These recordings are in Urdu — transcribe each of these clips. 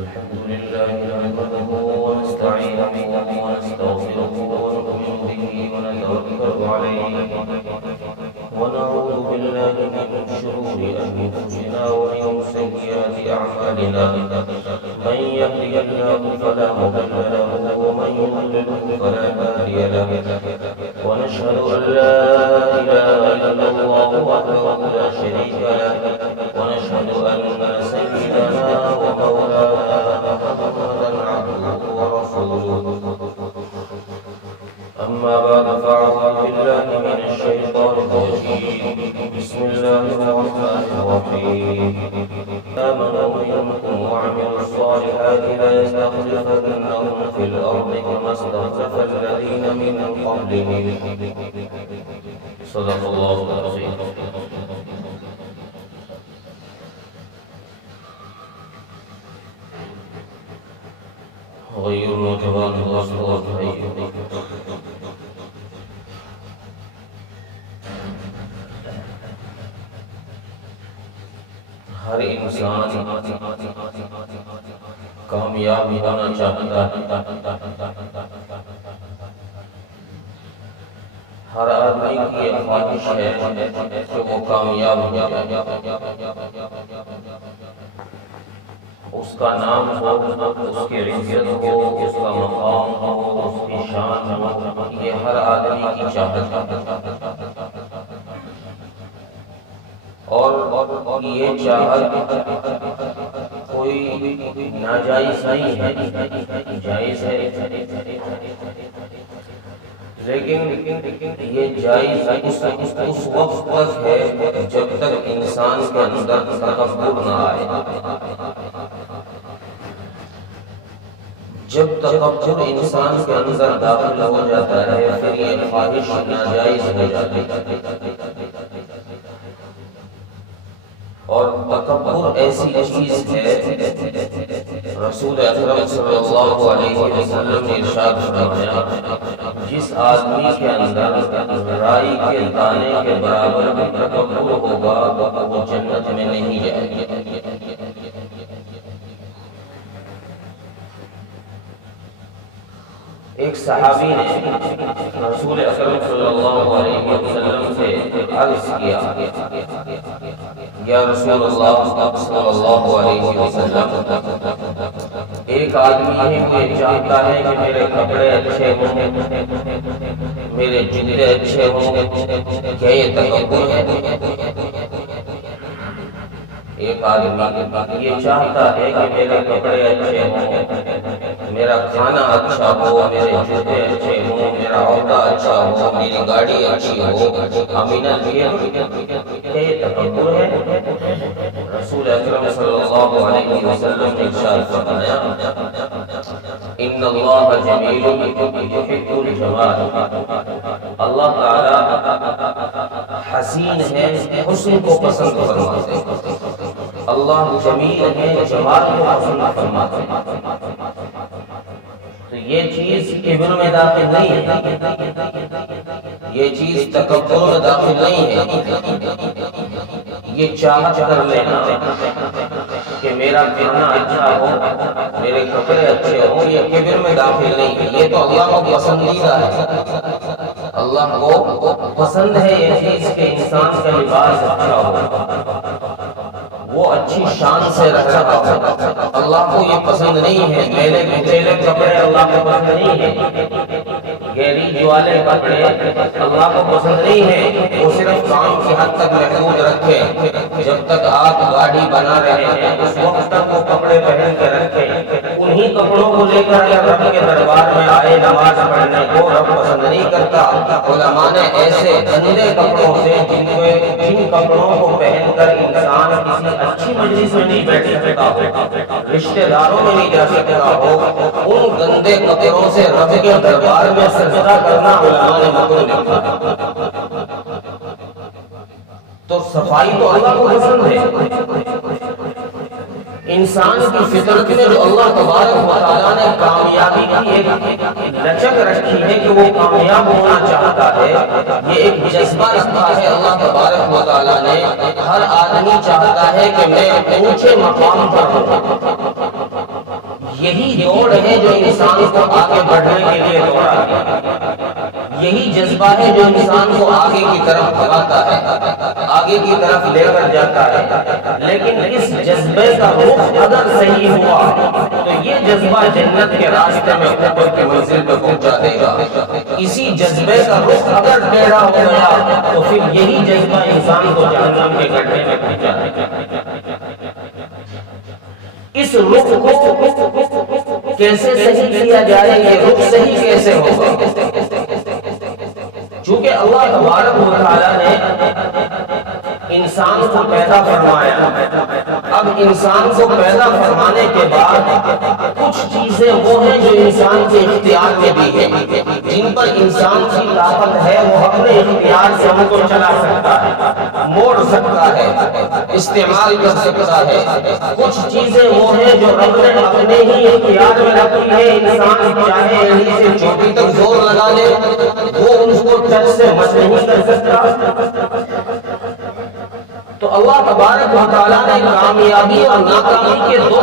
الحمد لله نحمده ونستعينه ونستغفره ونؤمن به ونتوكل عليه ونعوذ بالله من شرور أنفسنا ومن سيئات أعمالنا من يهده الله فلا مضل له ومن يضلله فلا هادي له ونشهد أن لا إله إلا الله وحده لا شريك له ونشهد أن سيدنا ومولانا محمدا عبده ورسوله أما بعد فأعوذ بالله من الشيطان الرجيم بسم الله الرحمن الرحيم آمنوا منكم وعملوا الصالحات ليستخلفنهم في الأرض كما استخلف الذين من قبلهم صدق الله العظيم. غير نوجوان دوست اور بھائیوں، ہر انسان کامیاب ہونا چاہتا ہے، ہر آدمی کی یہ خواہش ہے کہ وہ کامیاب ہو جائے، اس کا نام ہو، اس کی عزت ہو، اس کا مقام ہو، اس کی شان ہو، یہ ہر آدمی کی چاہت ہے۔ اور یہ چاہت کوئی ناجائز نہیں ہے، جائز ہے، لیکن یہ جائز اس وقت تک ہے جب تک انسان کے اندر تکبر نہ آئے۔ جب تکبر انسان کے اندر داخل ہو جاتا ہے پھر یہ خواہش ناجائز ہو جاتی ہے۔ اور تکبر ایسی چیز ہے، رسول اکرم صلی اللہ علیہ وسلم نے ارشاد فرمایا، جس آدمی کے اندر رائی کے دانے کے برابر تکبر ہوگا وہ جنت میں نہیں جائے گا۔ ایک صحابی نے رسول اکرم صلی اللہ علیہ وسلم سے عرض کیا، یا رسول اللہ صلی اللہ علیہ وسلم، ایک آدمی ہے وہ یہ چاہتا ہے کہ میرے کپڑے اچھے ہوں، میرے جوتے اچھے ہوں، کیا یہ تکبر ہے؟ ایک آدمی یہ چاہتا ہے کہ میرے کپڑے اچھے ہوں، میرا کھانا اچھا ہو، میرے جوتے اچھے ہوں، میرا عہدہ اچھا ہو، میری گاڑی اچھی ہو، امینہ یہ تکبر ہے؟ رسول اکرم صلی اللہ علیہ وسلم نے ارشاد فرمایا، ان اللہ جمیل یحب الجمال، اللہ تعالی حسین ہے، حسن کو پسند فرماتے ہیں، اللہ جمیل ہے، جمال کو پسند فرماتے ہیں۔ تو یہ چیز کبر میں داخل نہیں ہے، یہ چیز تکبر میں داخل نہیں ہے، یہ چاہت کر لینا کہ میرا کھانا اچھا ہو، میرے کپڑے اچھے ہوں، یہ کبر میں داخل نہیں ہے، یہ تو اللہ کو پسندیدہ ہے۔ اللہ کو پسند ہے یہ چیز کہ انسان کا لباس اچھا ہو، وہ اچھی شان سے رہ رہا ہو۔ اللہ کو یہ پسند نہیں ہے، میرے گھٹیلے کپڑے اللہ کو پسند نہیں ہے، گیریج والے کپڑے اللہ کو پسند نہیں ہے۔ وہ صرف کام کی حد تک محدود رکھے، جب تک آپ گاڑی بنا رہے ہیں اس وقت تک وہ کپڑے پہن کے رکھے، انہی کپڑوں کو لے کر اگر رب کے دربار میں آئے نماز پڑھنے کو رب پسند نہیں کرتا۔ علماء نے ایسے گندے کپڑوں سے جن کپڑوں کو پہن کر انسان کسی اچھی مجلس میں نہیں بیٹھ سکتا ہو، رشتہ داروں میں نہیں جا سکتا ہو، ان گندے کپڑوں سے رب کے دربار میں سجدہ کرنا علماء نے مکروہ لکھا۔ تو صفائی تو اللہ کو پسند ہے۔ انسان کی فطرت میں جو اللہ تبارک و تعالیٰ نے کامیابی کی ایک لچک رکھی ہے کہ وہ کامیاب ہونا چاہتا ہے، یہ ایک جذبہ رکھا ہے اللہ تبارک و تعالیٰ نے۔ ہر آدمی چاہتا ہے کہ میں اونچے مقام پر ہوں، یہی دوڑ ہے جو انسان کو آگے بڑھنے کے لیے دوڑاتی ہے، یہی جذبہ ہے جو انسان کو آگے کی طرف بھگاتا ہے، آگے کی طرف لے کر جاتا ہے۔ لیکن اس جذبے کا رخ اگر صحیح ہوا تو یہ جذبہ جنت کے راستے میں اوپر کی منزل پہ پہنچا دے گا۔ اسی جذبے کا رخ اگر ٹیڑھا ہو گیا تو پھر یہی جذبہ انسان کو جہنم کے گڈھے میں پہنچا دے گا۔ اس رخ کو کیسے صحیح کیا جائے، یہ رخ صحیح کیسے ہوگا؟ چونکہ اللہ تبارک و تعالیٰ نے انسان کو پیدا فرمایا، اب انسان کو پیدا فرمانے کے بعد کچھ چیزیں وہ ہیں جو انسان کے اختیار میں بھی ہیں، جن پر انسان کی طاقت ہے، وہ اپنے اختیار سے ان کو چلا سکتا ہے، موڑ سکتا ہے، استعمال کر سکتا ہے۔ کچھ چیزیں وہ ہیں جو رب نے اپنے ہی اختیار میں رکھی ہے، انسان چاہے انہی سے چوٹی تک زور لگا لے، وہ ان کو ٹچ سے مس نہیں کر سکتا۔ تو اللہ تبارک و تعالیٰ نے کامیابی اور ناکامی کے دو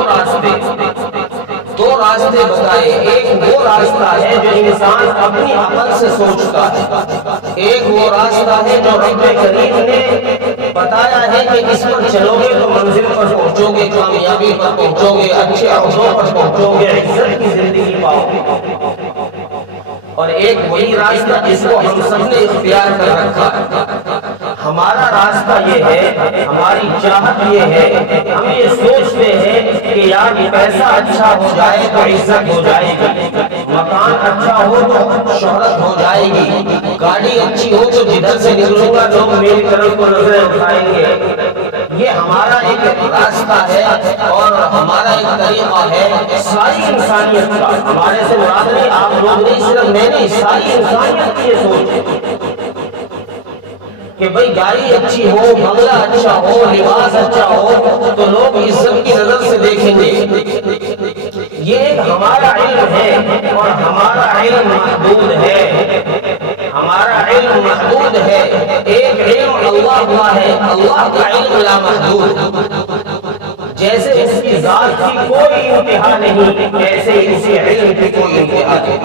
راستے بتائے۔ ایک وہ راستہ ہے جو انسان اپنی عقل سے سوچتا ہے، ایک وہ راستہ ہے جو رب کریم نے بتایا ہے کہ اس پر چلو گے تو منزل پر پہنچو گے، کامیابی پر پہنچو گے، اچھے عہدوں پر پہنچو گے، عزت کی زندگی پاؤ گے۔ اور ایک وہی راستہ جس کو ہم سب نے اختیار کر رکھا ہے۔ ہمارا راستہ یہ ہے، ہماری چاہت یہ ہے، ہم یہ سوچتے ہیں کہ یار پیسہ اچھا ہو جائے تو عزت ہو جائے گی، مکان اچھا ہو تو شہرت ہو جائے گی، گاڑی اچھی ہو تو جدھر سے نکلوں گا لوگ میری طرف کو نظریں اٹھائیں گے۔ یہ ہمارا ایک راستہ ہے اور ہمارا ایک طریقہ ہے ساری انسانیت کا۔ ہمارے سے مراد نہیں، آپ لوگ نہیں، صرف میں نہیں، ساری انسانیت کی یہ سوچ ہے کہ بھئی گاڑی اچھی ہو، بنگلہ اچھا ہو، لباس اچھا ہو تو لوگ عزت کی نظر سے دیکھیں گے۔ یہ ایک ہمارا علم ہے اور ہمارا علم محدود ہے، ہمارا علم محدود ہے۔ ایک علم اللہ کا ہے، اللہ کا علم لامحدود۔ جیسے اس کی ذات کی کوئی انتہا نہیں، ایسے اسی علم کی کوئی انتہا نہیں۔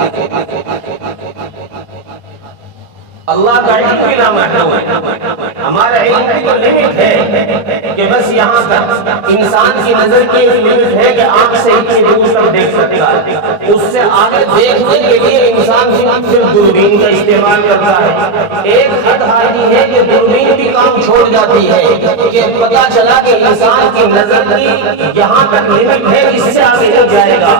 اللہ کا علم بھی لامحدود ہے، ہمارا علم کی تو لمٹ ہے کہ بس یہاں تک۔ انسان کی نظر کی ایک لمٹ ہے کہ آنکھ سے اتنی دور تک دیکھ سکتا ہے، اس سے آگے دیکھنے کے لیے انسان صرف دوربین کا استعمال کرتا ہے۔ ایک حد آتی ہے کہ دوربین بھی کام چھوڑ جاتی ہے کہ پتہ چلا کہ انسان کی نظر کی یہاں تک لمٹ ہے، اس سے آگے نہیں جائے گا۔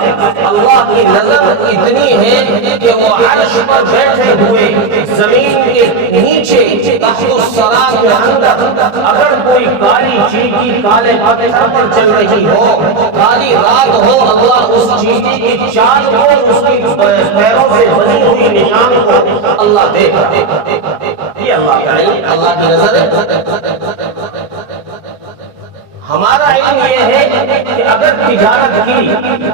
اللہ کی نظر اتنی ہے کہ وہ عرش پر بیٹھے ہوئے زمین کے نیچے تحت الثری کے اندر اگر کوئی کالی چیٹی کالے پتھر پر چل رہی ہو، کالی رات ہو، اللہ اس چیٹی کی چال کو، اس کی پیروں سے بنی ہوئی نشان کو اللہ دیکھ رہا ہے۔ یہ اللہ کا علم، اللہ کی نظر ہے۔ ہمارا علم یہ ہے کہ اگر تجارت کی،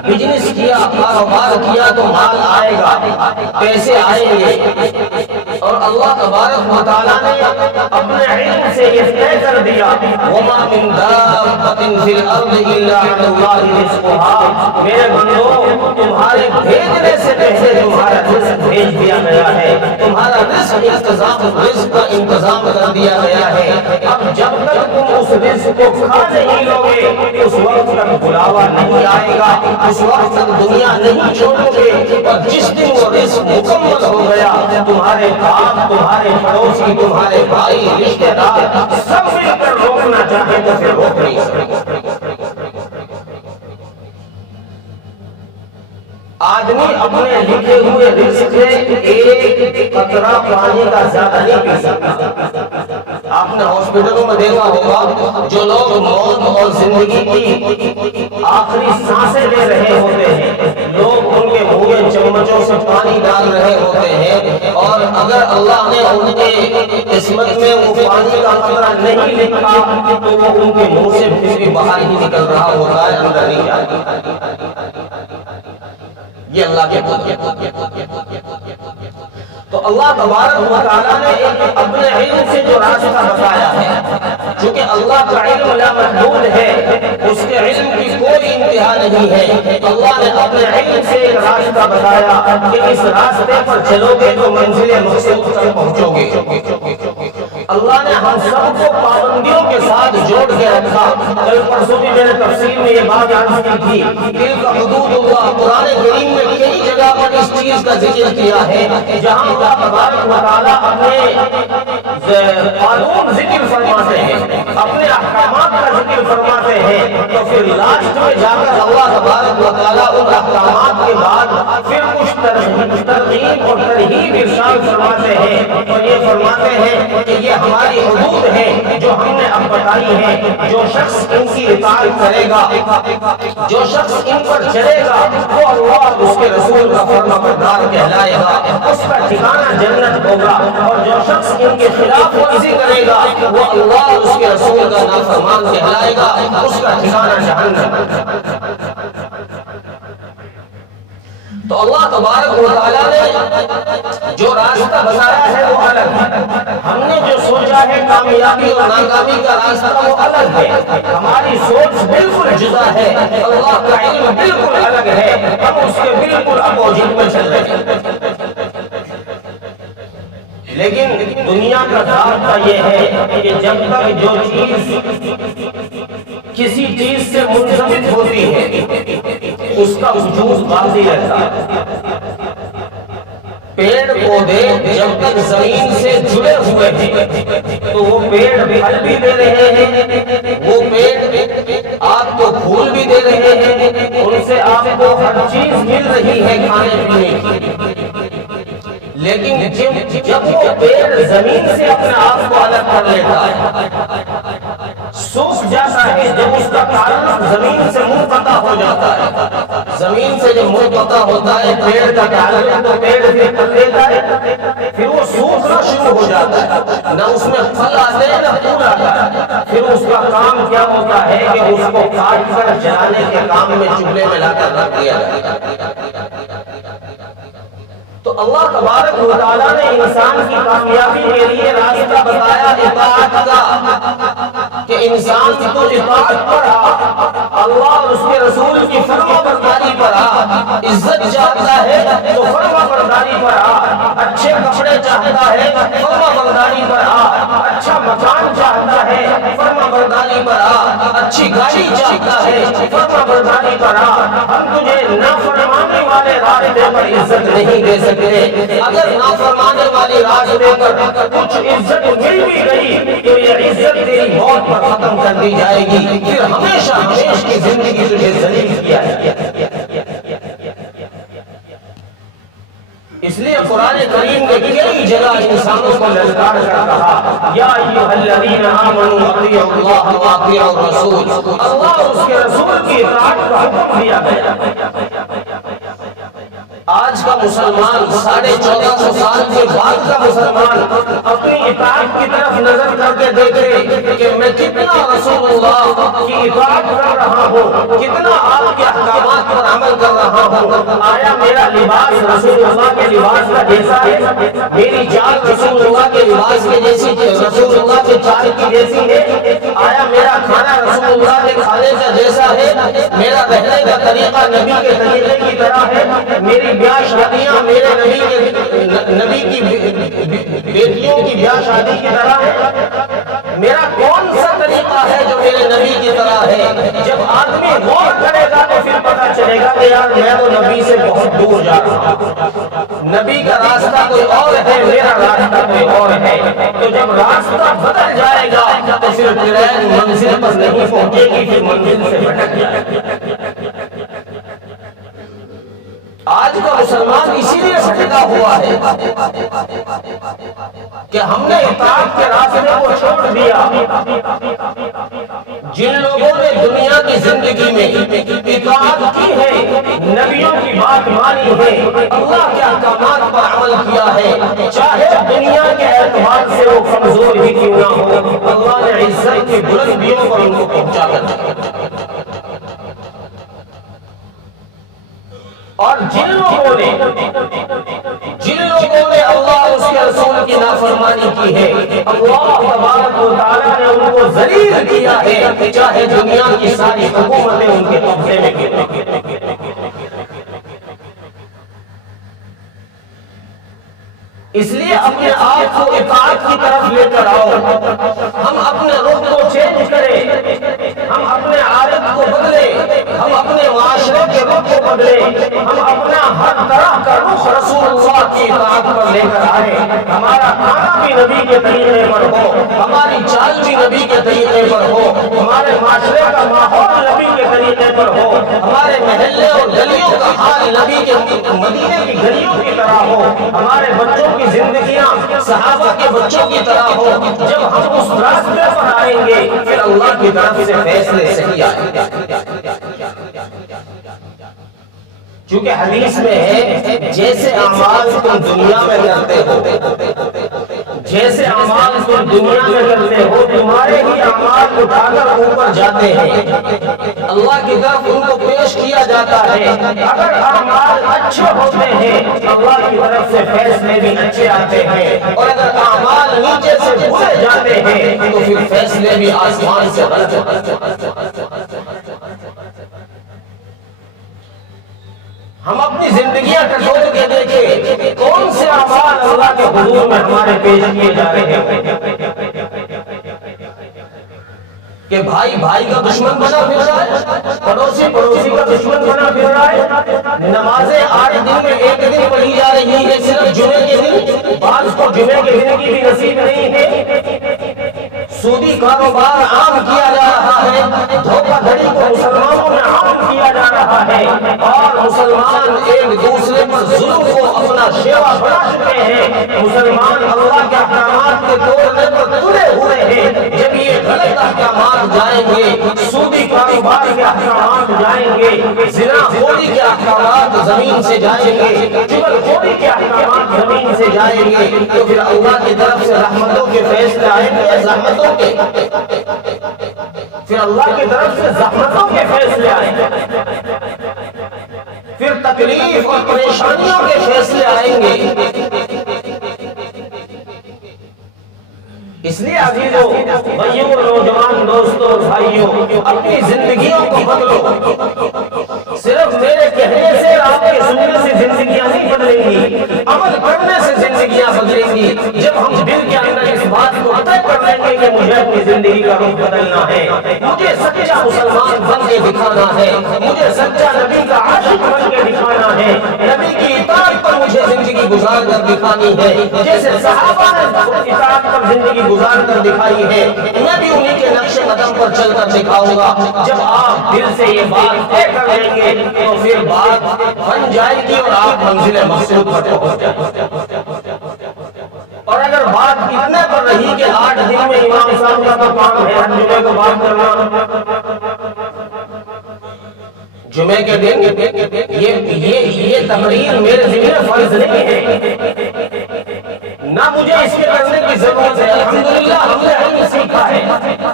بزنس کیا، کاروبار کیا تو مال آئے گا، پیسے آئیں گے۔ اور اللہ تبارک و تعالیٰ نے اپنے علم سے یہ طے کر دیا وَمَا مِن دَابَّةٍ فِي الْأَرْضِ إِلَّا عَلَى اللَّهِ رِزْقُهَا۔ میرے بندو، تمہارے بھیجنے سے پہلے تمہارا رزق بھیج دیا گیا ہے، تمہارا رزق کا انتظام کر دیا گیا ہے۔ اب جب تک تم اس رزق کو کھا نہیں لوگے اس وقت تک بلاوا نہیں آئے گا، اس وقت تک دنیا نہیں چھوڑو گے۔ اور جس دن وہ رزق مکمل ہو گیا، تمہارے باپ، تمہارے پڑوسی، تمہارے بھائی، رشتہ دار سب مل کر روکنا چاہے تو پھر روک نہیں سکتے۔ آدمی اپنے لکھے ہوئے رزق سے ایک قطرہ پانی کا زیادہ نہیں پی سکتا۔ آپ نے ہاسپٹلوں میں دیکھا ہوگا جو لوگ موت اور زندگی کی آخری سانسیں لے رہے ہوتے ہیں، لوگ ان کے منہ میں چمچوں سے پانی ڈال رہے ہوتے ہیں، اور اگر اللہ نے ان کے قسمت میں وہ پانی کا قطرہ نہیں لکھا تو وہ ان کے منہ سے پھر بھی باہر ہی نکل رہا ہوتا ہے، اندر نہیں جاتا۔ یہ اللہ کے تو اللہ تبارک و تعالیٰ نے اپنے علم سے جو راستہ بتایا ہے، چونکہ اللہ کا علم لامحدود ہے، اس کے علم کی کوئی انتہا نہیں ہے۔ اللہ نے اپنے علم سے ایک راستہ بتایا کہ اس راستے پر چلو گے تو منزل مقصود تک پہنچو گے۔ اللہ نے ہم سب کو پابندیوں کے ساتھ جوڑ کے رکھا۔ کل پرسوں بھی میں نے تفسیر میں یہ بات عرض کی تھی، تلک حدود اللہ، قرآن کریم میں کئی جگہ پر اس چیز کا ذکر کیا ہے جہاں اللہ تبارک و تعالیٰ اپنے قانون ذکر فرماتے ہیں، اپنے احکامات کا ذکر فرماتے ہیں، تو پھر لاسٹ میں جا کر اللہ تبارک و تعالیٰ ان احکامات کے بعد پھر کچھ ترغیب اور ترہیب ارشاد فرماتے ہیں، اور یہ فرماتے ہیں کہ یہ ہماری حدود ہے جو ہم نے اب بتائی ہے، جو شخص ان کی اطاعت کرے گا، جو شخص ان پر چلے گا، وہ اللہ اور اس کے رسول کا فرما بردار کہلائے گا، اس کا ٹھکانہ جنت ہوگا، اور جو شخص ان کے خلاف ورزی کرے گا وہ اللہ اور اس کے رسول کا نافرمان کہلائے گا، اس کا ٹھکانہ جہنم۔ تو اللہ تبارک و تعالیٰ نے جو راستہ بتایا ہے وہ الگ ہے، ہم نے جو سوچا ہے کامیابی اور ناکامی کا راستہ وہ الگ ہے، ہماری سوچ بالکل جدا ہے، اللہ کا علم بالکل الگ ہے، ہم اس کے بالکل اپوزٹ میں چل رہے ہیں۔ لیکن دنیا کا ضابطہ یہ ہے کہ جب تک جو چیز کسی چیز سے منضبط ہوتی ہے اس کا وجود باقی رہتا ہے۔ پیڑ پودے جب تک زمین سے جڑے ہوئے ہیں تو وہ پیڑ پھل بھی دے رہے ہیں، وہ پیڑ آپ کو پھول بھی دے رہے ہیں، ان سے آپ کو ہر چیز مل رہی ہے کھانے پینے کی۔ لیکن جب وہ پیڑ زمین سے اپنے آپ کو الگ کر لیتا ہے، سوکھ جاتا ہے، جب اس کا تعلق زمین سے منقطع ہو جاتا ہے، زمین سے جب منقطع ہوتا ہے پیڑ کا تعلق تو پیڑ پھر کر لیتا ہے، پھر وہ سوکھنا شروع ہو جاتا ہے، نہ اس میں پھل آتے ہیں نہ پھول آتا ہے، پھر اس کا کام کیا ہوتا ہے کہ اس کو کاٹ کر جلانے کے کام میں چولہے میں لا کر رکھ دیا جاتا ہے۔ تو اللہ تبارک و تعالیٰ نے انسان کی کامیابی کے لیے راستہ بتایا اطاعت کا، کہ انسان تو اطاعت پر آ، اللہ اور اس کے رسول کی فرما برداری پر آ، عزت چاہتا ہے تو فرما برداری پر آ، اچھے کپڑے چاہتا ہے فرما برداری پر آ، اچھا مکان چاہتا ہے فرما برداری پر آ، اچھی گاڑی چاہتا ہے فرما برداری پر آ، ہم تجھے نافرمانی والے راستے پر عزت نہیں دے سکتے، اگر نافرمانے والی راستے پر کچھ عزت مل بھی گئی تو یہ عزت تیری موت پر ختم کر دی جائے گی، پھر ہمیشہ ہمیشہ کی زندگی تجھے ذلیل کیا جائے گا۔ اس لیے قرآن کریم نے کئی جگہ انسانوں کو للکار کر کہا، یا ایھا الذین آمنوا اطیعوا اللہ واطیعوا الرسول، اللہ اور اس کے رسول کی اطاعت کا حکم دیا گیا۔ آج کا مسلمان 1450 سال کے بعد کا مسلمان اپنی اطاعت کی طرف نظر کر کے دیکھے کہ میں کتنا رسول اللہ کی اطاعت کر رہا ہوں، کتنا آپ کے احکامات پر عمل کر رہا ہوں، آیا میرا لباس رسول اللہ کے لباس کا جیسا ہے، میری چال رسول اللہ کے لباس کے جیسی، رسول اللہ کے چال کی جیسی ہے، آیا میرا کھانا رسول اللہ کے کھانے کا جیسا ہے، میرا رہنے کا طریقہ نبی کے طریقے کی طرح ہے، میری بیاہ شادیاں میرے نبی کی بیٹیوں کی بیاہ شادی کی طرح ہے، میرا کون سا طریقہ ہے جو میرے نبی کی طرح ہے؟ جب آدمی غور کرے گا تو پھر پتہ چلے گا کہ یار میں تو نبی سے بہت دور جا رہا ہوں، نبی کا راستہ کوئی اور ہے، میرا راستہ کوئی اور ہے۔ تو جب راستہ بدل جائے گا تو پھر ٹرین منزل پر نہیں پہنچے گی، پھر منزل سے بھٹک جائے گی۔ آج کا مسلمان اسی لیے بھٹکا ہوا ہے کہ ہم نے اطاعت کے راستے کو چھوڑ دیا۔ جن لوگوں نے دنیا کی زندگی میں اطاعت کی ہے، نبیوں کی بات مانی ہے، اللہ کے احکامات پر عمل کیا ہے، چاہے دنیا کے اعتبار سے وہ کمزور ہی کیوں نہ ہو، اللہ نے عزت کی بلندیوں پر ان کو پہنچا کر۔ اور جن لوگوں نے اللہ اور اس کے رسول حکم کی نافرمانی کی ہے، اللہ تبارک و تعالیٰ نے ان کو ذلیل کیا ہے، چاہے دنیا کی ساری حکومتیں ان کے قبضے میں گریں۔ اس لیے اپنے آپ کو اطاعت کی طرف لے کر آؤ، ہم اپنے رخ کو چینج کریں، ہم اپنے عادت کو بدلیں، ہم اپنے معاشرے کے رخ کو بدلیں، ہم اپنا ہر طرح کا رخ رسول اللہ کی اطاعت پر لے کر آئیں، ہمارا کھانا بھی نبی کے طریقے پر ہو، ہماری چال بھی نبی کے طریقے پر ہو، ہمارے معاشرے کا ماحول نبی کے طریقے پر ہو، ہمارے محلے اور گلیوں کا حال نبی کے مدینے کی گلیوں کی طرح ہو، ہمارے بچوں کی زندگیاں صحابہ کے بچوں کی طرح ہو۔ جب ہم اس راستے پر آئیں گے پھر اللہ کی طرف سے فیصلے صحیح آئیں گے۔ چونکہ حدیث میں ہے جیسے اعمال تم دنیا میں کرتے ہو، جیسے اعمال تم دنیا میں کرتے ہو تمہارے ہی اعمال اٹھا کر اوپر جاتے ہیں، اللہ کی طرف ان کو پیش کیا جاتا ہے۔ اگر اعمال اچھے ہوتے ہیں اللہ کی طرف سے فیصلے بھی اچھے آتے ہیں، اور اگر اعمال نیچے سے برے جاتے ہیں تو پھر فیصلے بھی آسمان سے غلط ہوتے ہیں۔ ہم اپنی زندگیاں ٹٹول کے دیکھیں کون سے اعمال اللہ کے حضور میں ہمارے پیش کیے جا رہے ہیں کہ بھائی بھائی کا دشمن بنا پھر رہا ہے، پڑوسی پڑوسی کا دشمن بنا پھر رہا ہے، نمازیں 8 دن میں 1 دن پڑھی جا رہی ہے، صرف جمعے کے دن، بعض کو جمعے کے دن کی بھی نصیب نہیں ہے، سودی کاروبار عام کیا جا رہا ہے، دھوکہ دھڑی کو مسلمانوں میں عام کیا جا رہا ہے، اور مسلمان ایک دوسرے پر ظلم کو اپنا شیوا بنا چکے ہیں، مسلمان اللہ کے احکامات کے توڑنے پر تلے ہوئے ہیں۔ جب یہ غلط احکامات جائیں گے، سودی کاروبار کے احکامات جائیں گے، زنا خوری کے احکامات زمین سے جائیں گے، چغل خوری کے احکامات زمین سے جائیں گے، تو پھر اللہ کی طرف سے رحمتوں کے فیصلے آئیں گے، زحمتوں کے، پھر اللہ کی طرف سے زحمتوں کے فیصلے آئیں گے، پھر تکلیف اور پریشانیوں کے فیصلے آئیں گے۔ اس لیے عزیزو بھائیوں نوجوان دوستوں بھائیوں اپنی زندگیوں کو بدلو، صرف میرے کہنے سے آپ کے سننے سے زندگیاں نہیں بدلیں گی، عمل کرنے سے زندگیاں بدلیں گی۔ جب ہم دل کے اندر اس بات کو طے کر لیں گے کہ مجھے اپنی زندگی کا رخ بدلنا ہے، مجھے سچا مسلمان بن کے دکھانا ہے، مجھے سچا نبی کا عاشق بن کے دکھانا ہے، نبی کی اطاعت پر مجھے زندگی گزار کر دکھانی ہے، جیسے صحابہ نے اطاعت پر زندگی گزار کر دکھائی ہے، میں بھی انہی کے نقش قدم پر چل کر دکھاؤں گا۔ جب آپ دل سے یہ بات طے کر لیں گے تو پھر بات بن جائے گی اور آپ منزل مقصود پر پہنچ جائیں گے۔ اور اگر بات اتنے پر رہی کہ 8 دن میں امام صاحب کا تو کام ہے ہر جمعے کو بات کرنا، جمعے کے دن یہ تقریر میرے ذمہ فرض نہیں ہے، نہ مجھے اس کے کرنے کی ضرورت ہے، الحمدللہ ہم نے علم سیکھا ہے،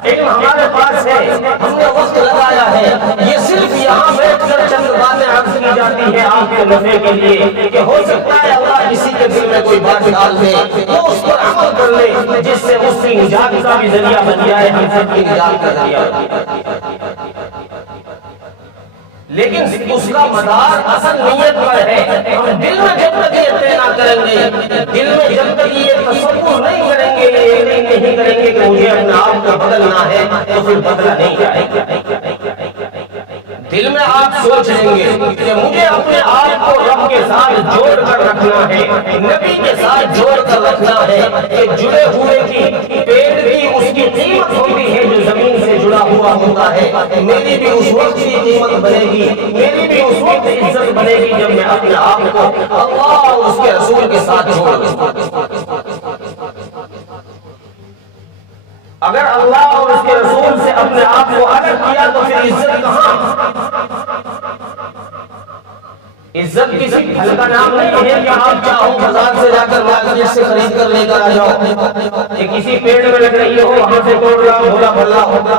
علم ہمارے پاس ہے، ہم نے وقت لگایا ہے، یہ صرف یہاں بیٹھ کر چند باتیں عرض کی جاتی ہے آپ کے نفع کے لیے کہ ہو سکتا ہے اللہ کسی کے دل میں کوئی بات ڈال دے، وہ اس پر عمل کر لے جس سے اس کی نجات کا بھی ذریعہ بن جائے، ہم سب کی نجات کا ذریعہ بن جائے۔ لیکن اس کا مدار اصل نیت پر ہے، ہم دل میں جب تک یہ طے نہ کریں گے، دل میں جب تک یہ تصور نہیں کریں گے، یہ نہیں کریں گے کہ مجھے اپنے آپ کو بدلنا ہے تو پھر بدلا نہیں جائے گا۔ دل میں آپ سوچ لیں گے کہ مجھے اپنے آپ کو رب کے ساتھ جوڑ کر رکھنا ہے، نبی کے ساتھ جوڑ کر رکھنا ہے، کہ جڑے ہوئے کی پیڑ کی اس کی قیمت ہوتی ہے جو زمین سے جڑا ہوا ہوتا ہے، میری بھی اس وقت کی قیمت بنے گی، میری بھی اس وقت عزت بنے گی جب میں اپنے آپ کو اللہ اور اس کے رسول کے ساتھ جوڑ دوں۔ اگر اللہ اور اس کے رسول سے اپنے آپ کو الگ کیا تو پھر عزت کہاں؟ عزت کسی پھل کا نام نہیں ہے کہ آپ چاہو بازار سے جا کر مارکیٹ سے خرید کر لے کر آ جاؤ، کہ کسی پیڑ میں لگ رہی ہو وہاں سے توڑ لاؤ بھولا بھلا ہوگا۔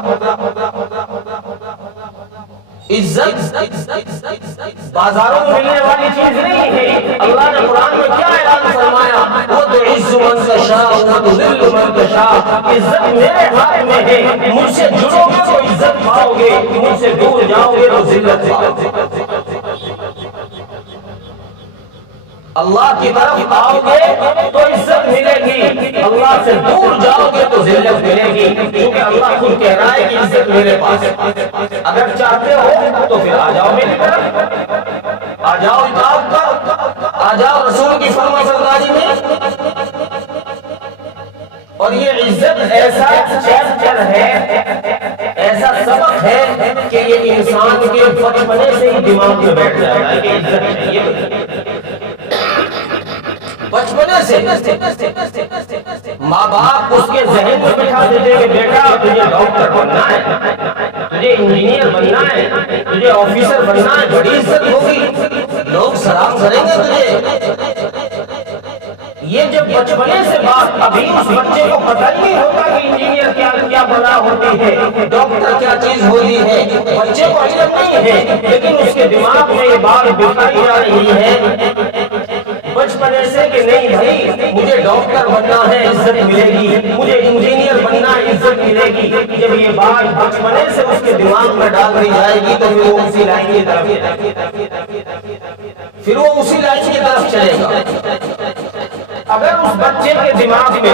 عزت بازاروں میں ملنے والی چیز نہیں ہے۔ اللہ نے قرآن میں کیا اعلان فرمایا؟ وَتُعِزُّ مَن تَشَاءُ وَتُذِلُّ مَن تَشَاءُ، عزت میرے ہاتھ میں ہے، مجھ سے جڑو گے تو عزت پاؤ گے، مجھ سے دور جاؤ گے تو ذلت پاؤ گے۔ اللہ کی طرف آؤ گے تو عزت ملے گی، اللہ سے دور جاؤ گے تو ذلت ملے گی، کیونکہ اللہ خود کہہ رہا ہے کہ عزت میرے پاس ہے۔ اگر چاہتے ہو تو پھر آ جاؤ میری طرف، آ جاؤ اطاعت پر، آ جاؤ رسول کی فرما برداری میں۔ اور یہ عزت ایسا چیپٹر ہے، ایسا سبق ہے کہ یہ انسان کے بچپنے سے ہی دماغ میں بیٹھ جاتا ہے کہ عزت چاہیے۔ بچپنے سے ماں باپ اس کے ذہن میں بٹھا دیتے کہ بیٹا تجھے ڈاکٹر بننا ہے، تجھے انجینئر بننا ہے، تجھے آفیسر بننا ہے، بڑی عزت ہوگی، لوگ سلام کریں گے تجھے۔ یہ جب بچپنے سے بات، ابھی اس بچے کو پتہ ہی نہیں ہوتا کہ انجینئر کیا بنا ہوتی ہے، ڈاکٹر کیا چیز ہوتی ہے، بچے کو علم نہیں ہے، لیکن اس کے دماغ میں یہ بات بٹھائی جا رہی ہے بچپنے سے کہ نہیں بھائی مجھے ڈاکٹر بننا ہے، عزت ملے گی، مجھے انجینئر بننا ہے، عزت ملے گی۔ جب یہ بات بچپنے سے اس کے دماغ میں ڈال دی جائے گی تو پھر وہ اسی لائن کی طرف چلے گا۔ اگر اس بچے کے دماغ میں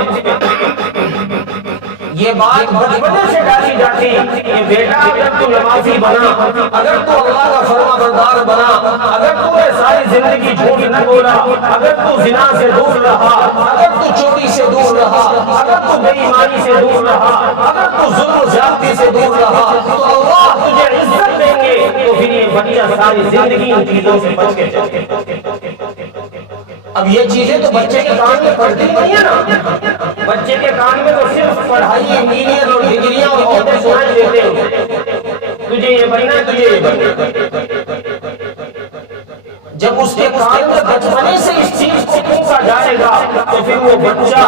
یہ بات بچپنے سے ڈالی جاتی کہ بیٹا اگر تو نمازی بنا، اگر تو اللہ کا فرما بردار بنا، اگر تو ساری زندگی جھوٹ نہ بولا، اگر تو زنا سے دور رہا، اگر تو چوری سے دور رہا، اگر تو بے ایمانی سے دور رہا، اگر تو ظلم و زیادتی سے دور رہا تو اللہ تجھے عزت دیں گے۔ تو پھر یہ بچہ ساری زندگی ان چیزوں سے بچ کے چلے۔ اب یہ چیزیں تو بچے کے کان میں پڑتی نہیں ہے نا، بچے کے کان میں تو صرف پڑھائی، انجینئر اور ڈگریاں اور عہدے سنائی دیتے ہیں، تجھے یہ بننا ہے، تجھے یہ بننا ہے۔ جب اس کے کان میں بچپنے سے اس چیز کو پھونکا جائے گا تو پھر وہ بچہ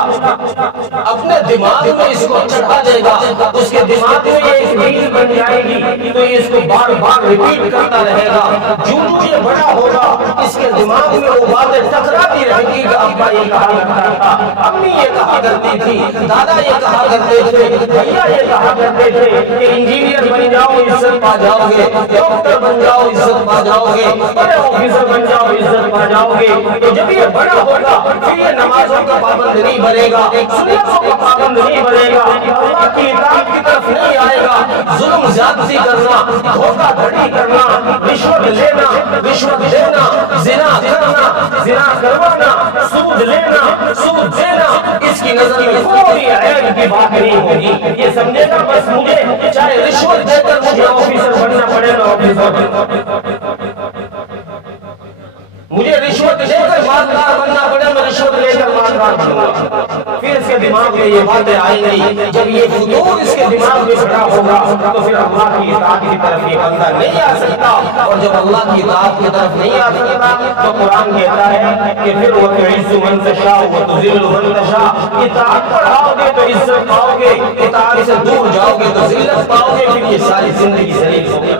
اپنے دماغ میں اس کو چڑھا دے گا، اس کے دماغ میں یہ ایک ریل بن جائے گی تو یہ اس کو بار بار ریپیٹ کرتا رہے گا۔ جو یہ بڑا ہوگا اس کے دماغ میں وہ باتیں ٹکراتی رہیں گی کہ ابا یہ کہا کرتا تھا، امی یہ کہا کرتی تھی، دادا یہ کہا کرتے تھے، بھیا یہ کہا کرتے تھے کہ انجینئر بن جاؤ عزت پا جاؤ گے، ڈاکٹر بن جاؤ عزت پا جاؤ گے، بڑے آفیسر بن جاؤ عزت پا جاؤ گے۔ تو جب یہ بڑا ہوگا پھر یہ نمازوں کا پابند نہیں بنے گا، سنتوں کا پابند نہیں بنے گا، اللہ کی اطاعت کی طرف نہیں آئے گا، ظلم زیادتی کرنا، دھوکہ دھڑی کرنا، رشوت لینا، رشوت دینا، زنا کرنا، زنا کروانا، سود لینا، سود دینا، اس کی نظر میں کوئی عیب کی بات نہیں ہوگی۔ یہ سمجھے گا بس مجھے چاہے رشوت دے کر مجھے آفیسر بننا پڑے گا، مجھے رشوت دے کر مالدار بننا پڑے، میں رشوت لے کر مالدار بنوں۔ پھر اس کے دماغ میں یہ باتیں آئیں گی۔ جب یہ فطور اس کے دماغ میں بڑا ہوگا تو پھر اللہ کی اطاعت کی طرف یہ بندہ نہیں آ سکتا، اور جب اللہ کی اطاعت کی طرف نہیں آ سکتا تو قرآن کہتا ہے کہ پھر وَتُعِزُّ مَن تَشَاءُ وَتُذِلُّ مَن تَشَاءُ، اطاعت پڑھاؤ گے تو عزت پاؤ گے، اطاعت سے دور جاؤ گے تو ذلت پاؤ گے، پھر یہ ساری زندگی ذلیل ہوگی۔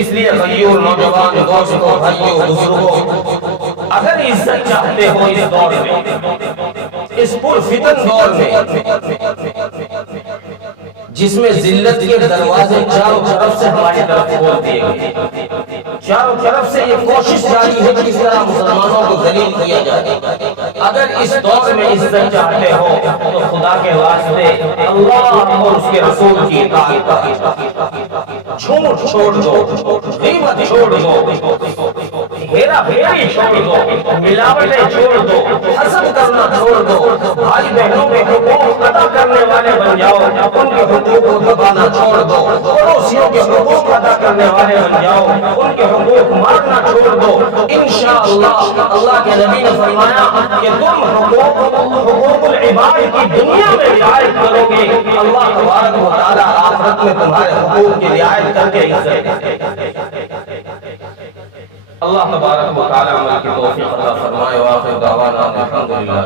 اس لیے غیور نوجوان دوستوں، بھائیوں، بزرگوں، اگر عزت چاہتے ہو اس دور میں، اس پرفتن دور میں جس میں ذلت کے دروازے چاروں طرف سے ہماری طرف کھول دیے گئے، چاروں طرف سے یہ کوشش جاری ہے کہ اس طرح مسلمانوں کو ذلیل کیا جائے، اگر اس دور میں عزت چاہتے ہو تو خدا کے واسطے اللہ اور اس کے رسول کی اطاعت کرو، جھوٹ چھوڑ دو، غیبت چھوڑ دو، ہیرا پھیری چھوڑ دو، ملاوٹیں چھوڑ دو، حسد کرنا چھوڑ دو، بھائی بہنوں کے حقوق ادا کرنے والے بن جاؤ، ان کے حقوق کو دبانا چھوڑ دو، پڑوسیوں کے حقوق ادا کرنے والے بن جاؤ، ان کے حقوق مارنا چھوڑ دو۔ انشاءاللہ اللہ کے نبی نے فرمایا کہ تم حقوق العباد کی دنیا میں رعایت کرو گے، اللہ تبارک و تعالیٰ آخرت میں تمہارے حقوق کی رعایت کر کے عزت۔ اللہ تبارک و تعالیٰ عمل کی توفیق عطا فرمائے، وآخر دعوانا الحمدللہ۔